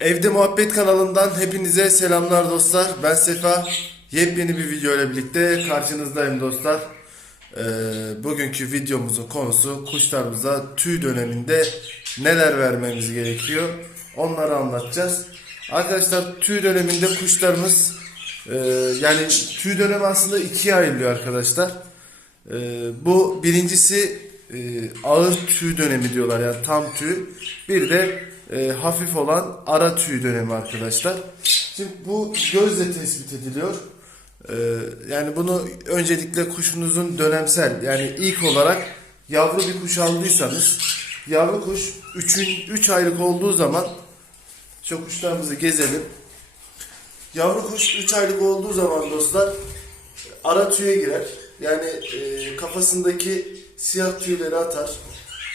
Evde Muhabbet kanalından hepinize selamlar dostlar. Ben Sefa. Yepyeni bir video ile birlikte karşınızdayım dostlar. Ee, bugünkü videomuzun konusu kuşlarımıza tüy döneminde neler vermemiz gerekiyor. Onları anlatacağız. Arkadaşlar tüy döneminde kuşlarımız e, yani tüy dönemi aslında ikiye ayrılıyor arkadaşlar. Ee, bu birincisi e, ağır tüy dönemi diyorlar yani tam tüy. Bir de e, hafif olan ara tüy dönemi arkadaşlar. Şimdi bu gözle tespit ediliyor. Ee, yani bunu öncelikle kuşunuzun dönemsel yani ilk olarak yavru bir kuş aldıysanız yavru kuş 3 3 aylık olduğu zaman şu kuşlarımızı gezelim. Yavru kuş 3 aylık olduğu zaman dostlar ara tüye girer. Yani e, kafasındaki siyah tüyleri atar.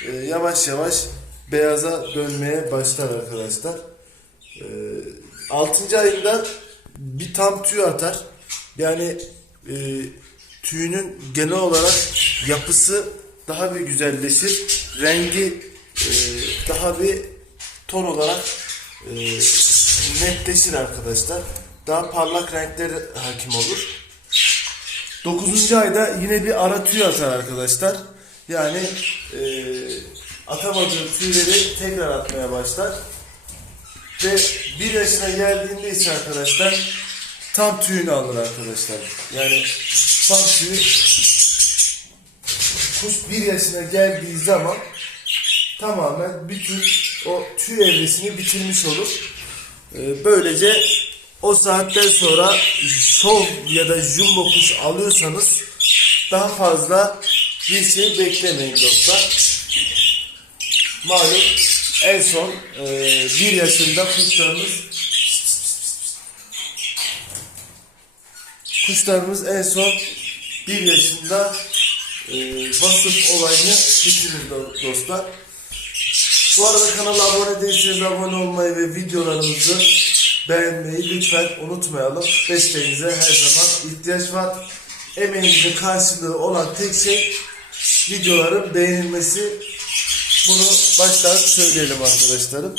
E, yavaş yavaş beyaza dönmeye başlar arkadaşlar. E, 6. ayında bir tam tüy atar. Yani e, tüyünün genel olarak yapısı daha bir güzelleşir. Rengi e, daha bir ton olarak e, netleşir arkadaşlar. Daha parlak renkler hakim olur. 9. ayda yine bir ara tüy atar arkadaşlar. Yani e, atamadığı tüyleri tekrar atmaya başlar. Ve bir yaşına geldiğinde ise arkadaşlar tam tüyünü alır arkadaşlar. Yani tam tüyü kuş bir yaşına geldiği zaman tamamen bütün o tüy evresini bitirmiş olur. Ee, böylece o saatten sonra şov ya da jumbo kuş alıyorsanız daha fazla bir şey beklemeyin dostlar. Malum en son e, bir yaşında kuşlarımız kuşlarımız en son bir yaşında e, basıp olayını bitirir do- dostlar. Bu arada kanala abone değilseniz abone olmayı ve videolarımızı beğenmeyi lütfen unutmayalım. Desteğinize her zaman ihtiyaç var. Emeğimizin karşılığı olan tek şey videoların beğenilmesi. Bunu baştan söyleyelim arkadaşlarım.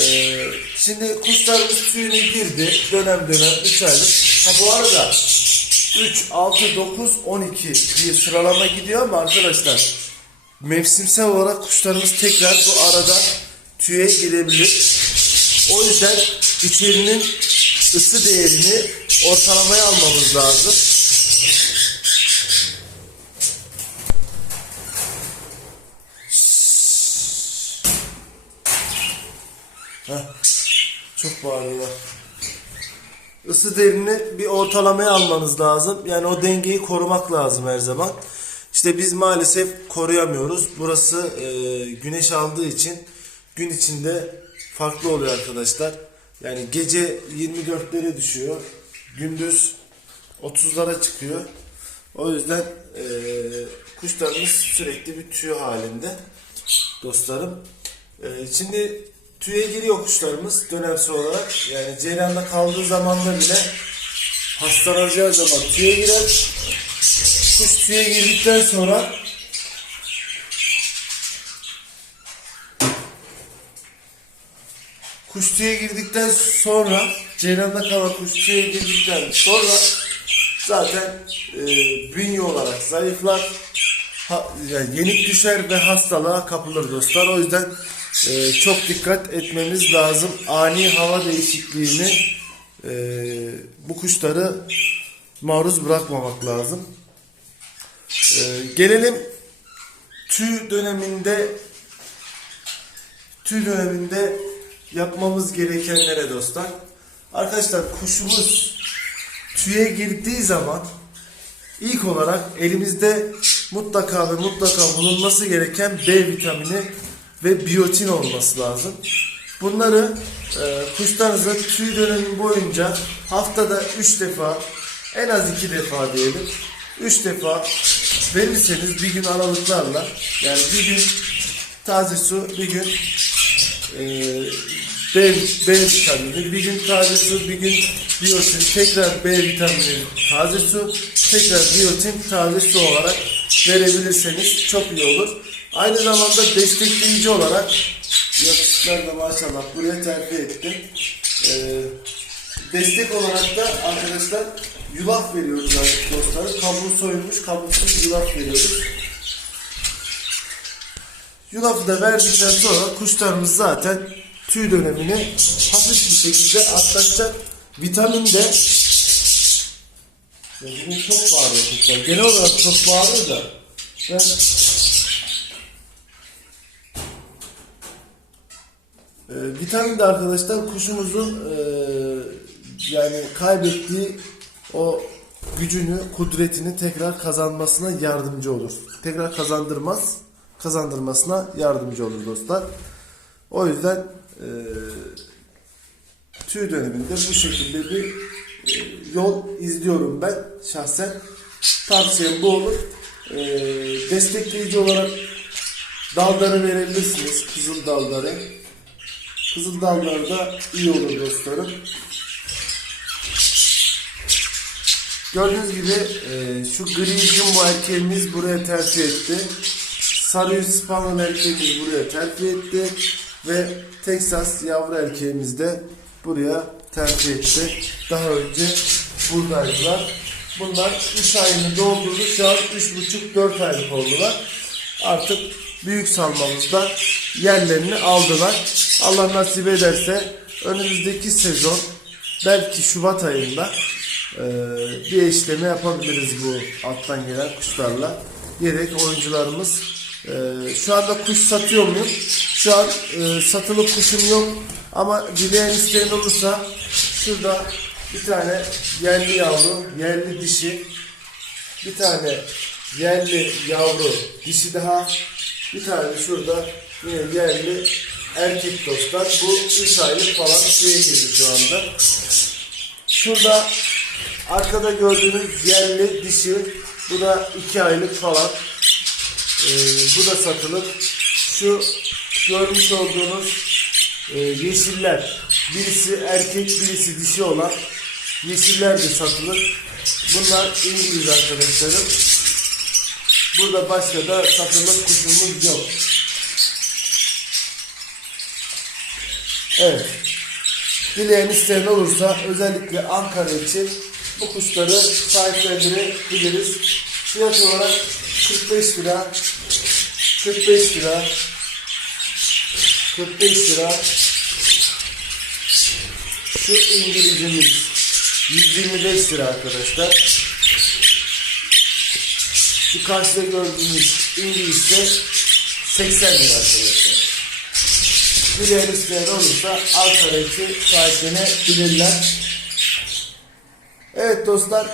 Ee, şimdi kuşlarımız tüyüne girdi. Dönem dönem 3 aylık. Ha bu arada 3, 6, 9, 12 diye sıralama gidiyor ama arkadaşlar mevsimsel olarak kuşlarımız tekrar bu arada tüye girebilir. O yüzden içerinin ısı değerini ortalamaya almamız lazım. Çok bağırıyorlar. Isı değerini bir ortalamaya almanız lazım. Yani o dengeyi korumak lazım her zaman. İşte biz maalesef koruyamıyoruz. Burası e, güneş aldığı için gün içinde farklı oluyor arkadaşlar. Yani gece 24'lere düşüyor. Gündüz 30'lara çıkıyor. O yüzden e, kuşlarımız sürekli bir tüy halinde dostlarım. E, şimdi tüye giriyor kuşlarımız dönemsel olarak. Yani ceylanda kaldığı zamanda bile hastalanacağı zaman tüye girer. Kuş tüye girdikten sonra kuş tüye girdikten sonra ceylanda kalan kuş tüye girdikten sonra zaten e, bünye olarak zayıflar ha, yani yenik düşer ve hastalığa kapılır dostlar. O yüzden e, çok dikkat etmemiz lazım. Ani hava değişikliğini e, bu kuşları maruz bırakmamak lazım. E, gelelim tüy döneminde tüy döneminde yapmamız gerekenlere dostlar. Arkadaşlar kuşumuz tüye girdiği zaman ilk olarak elimizde mutlaka ve mutlaka bulunması gereken B vitamini ve biyotin olması lazım. Bunları e, kuşlarınıza tüy dönemi boyunca haftada 3 defa en az 2 defa diyelim 3 defa verirseniz bir gün aralıklarla yani bir gün taze su bir gün e, B, B vitamini, bir gün taze su, bir gün biyotin, tekrar B vitamini, taze su, tekrar biyotin, taze su olarak verebilirseniz çok iyi olur. Aynı zamanda destekleyici olarak kuşlar da maşallah buraya terfi etti. Ee, destek olarak da arkadaşlar yulaf veriyoruz artık dostlar. Kabuğu soyulmuş kabuksuz yulaf veriyoruz. Yulafı da verdikten sonra kuşlarımız zaten tüy dönemini hafif bir şekilde atlatacak. Vitamin de ya bugün çok bağırıyor kuşlar. Genel olarak çok bağırıyor da ben Ee, vitamin de arkadaşlar kuşumuzun e, yani kaybettiği o gücünü, kudretini tekrar kazanmasına yardımcı olur. Tekrar kazandırmaz, kazandırmasına yardımcı olur dostlar. O yüzden e, tüy döneminde bu şekilde bir e, yol izliyorum ben şahsen. Tavsiyem bu olur. E, destekleyici olarak dalları verebilirsiniz. Kızıl dalları. Kızıl dalları da iyi olur dostlarım. Gördüğünüz gibi e, şu gri jumbo erkeğimiz buraya terfi etti. Sarı yüz erkeğimiz buraya terfi etti. Ve Texas yavru erkeğimiz de buraya terfi etti. Daha önce buradaydılar. Bunlar 3 ayını doldurdu. Şu an 3,5-4 aylık oldular. Artık büyük salmamızda yerlerini aldılar. Allah nasip ederse önümüzdeki sezon belki Şubat ayında e, bir eşleme yapabiliriz bu alttan gelen kuşlarla. Yedek oyuncularımız. E, şu anda kuş satıyor muyum? Şu an e, satılık kuşum yok. Ama dileyen isteyen olursa şurada bir tane yerli yavru, yerli dişi, bir tane yerli yavru dişi daha, bir tane şurada yine yerli erkek dostlar. Bu 3 aylık falan suya girdi şu anda. Şurada arkada gördüğünüz yerli dişi. Bu da 2 aylık falan. Ee, bu da satılık. Şu görmüş olduğunuz e, yeşiller. Birisi erkek, birisi dişi olan. Yeşiller de satılık. Bunlar İngiliz arkadaşlarım. Burada başka da satılık kuşumuz yok. Evet. Dileyen isteyen olursa özellikle Ankara için bu kuşları sahiplendirebiliriz. Fiyat olarak 45 lira, 45 lira, 45 lira. Şu İngilizimiz 125 lira arkadaşlar. Şu karşıda gördüğünüz İngiliz de 80 lira arkadaşlar. Dileyen isteyen olursa Ankara için sahiplenebilirler. Evet dostlar.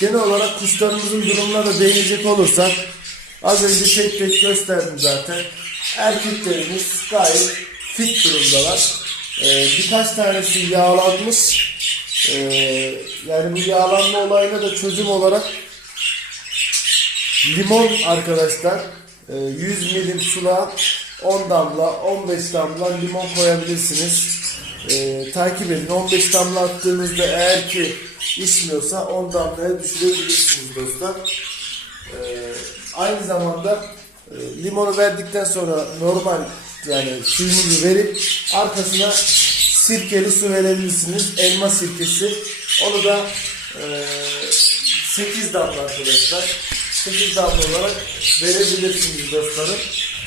Genel olarak kuşlarımızın durumuna değinecek olursak az önce tek tek gösterdim zaten. Erkeklerimiz gayet fit durumdalar. Ee, birkaç tanesi yağlanmış. Ee, yani bu yağlanma olayına da çözüm olarak limon arkadaşlar e, 100 milim sula 10 damla 15 damla limon koyabilirsiniz. E, takip edin 15 damla attığınızda eğer ki içmiyorsa 10 damlaya düşürebilirsiniz dostlar. E, aynı zamanda e, limonu verdikten sonra normal yani suyumuzu verip arkasına sirkeli su verebilirsiniz. Elma sirkesi. Onu da e, 8 damla arkadaşlar. 8 damla olarak verebilirsiniz dostlarım.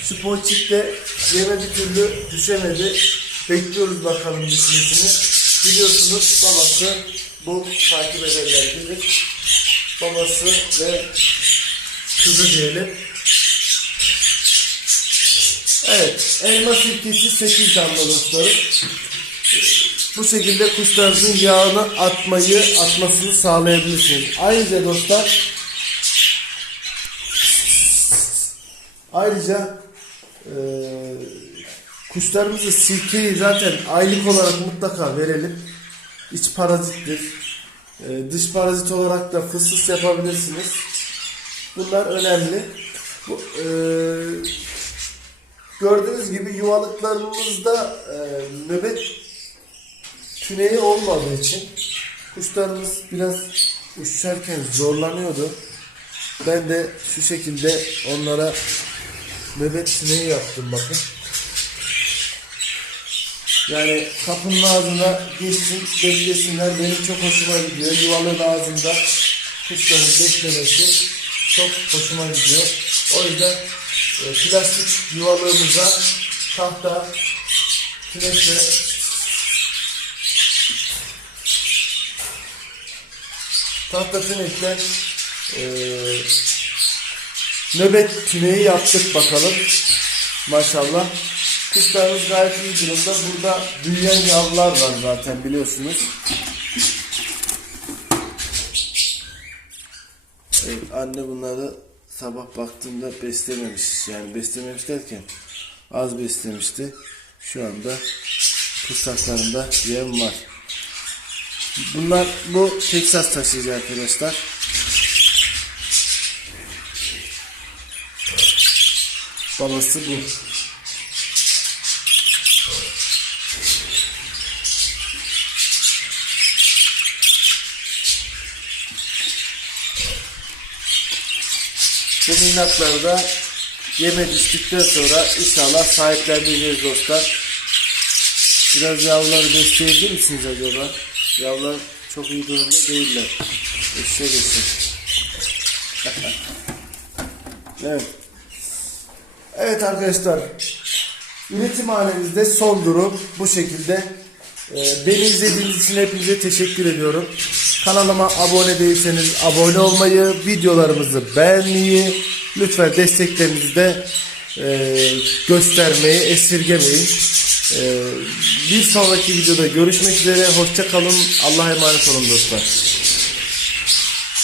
De yeme bir türlü düşemedi. Bekliyoruz bakalım düşmesini. Biliyorsunuz babası bu takip edenler bilir. Babası ve kızı diyelim. Evet, elma sirkesi 8 damla dostlarım. Bu şekilde kuşlarınızın yağını atmayı, atmasını sağlayabilirsiniz. Ayrıca dostlar, ayrıca e, kuşlarımızı sirkeyi zaten aylık olarak mutlaka verelim. İç parazittir. E, dış parazit olarak da fıstıs yapabilirsiniz. Bunlar önemli. Bu, e, gördüğünüz gibi yuvalıklarımızda e, nöbet tüneyi olmadığı için kuşlarımız biraz uçarken zorlanıyordu. Ben de şu şekilde onlara nöbet tüneyi yaptım bakın. Yani kapının ağzına geçsin, beklesinler. Benim çok hoşuma gidiyor. Yuvalığın ağzında kuşların beklemesi çok hoşuma gidiyor. O yüzden e, plastik yuvalığımıza tahta, küneşle tahta tünekle nöbet tüneyi yaptık bakalım. Maşallah. Kuşlarımız gayet iyi durumda. Burada büyüyen yavrular var zaten biliyorsunuz. Evet, anne bunları sabah baktığımda beslememiş. Yani beslememiş derken az beslemişti. Şu anda kursaklarında yem var. Bunlar bu Texas taşıyıcı arkadaşlar. Babası bu. Bu minnakları da yeme düştükten sonra inşallah sahiplendireceğiz dostlar. Biraz yavruları besleyebilir misiniz acaba? Yavrular çok iyi durumda değiller. Eşe geçsin. evet. Evet arkadaşlar. Üretim halimizde son durum bu şekilde. Ee, beni izlediğiniz için hepinize teşekkür ediyorum. Kanalıma abone değilseniz abone olmayı, videolarımızı beğenmeyi, lütfen desteklerinizi de e, göstermeyi esirgemeyin. E, bir sonraki videoda görüşmek üzere. Hoşça kalın. Allah'a emanet olun dostlar.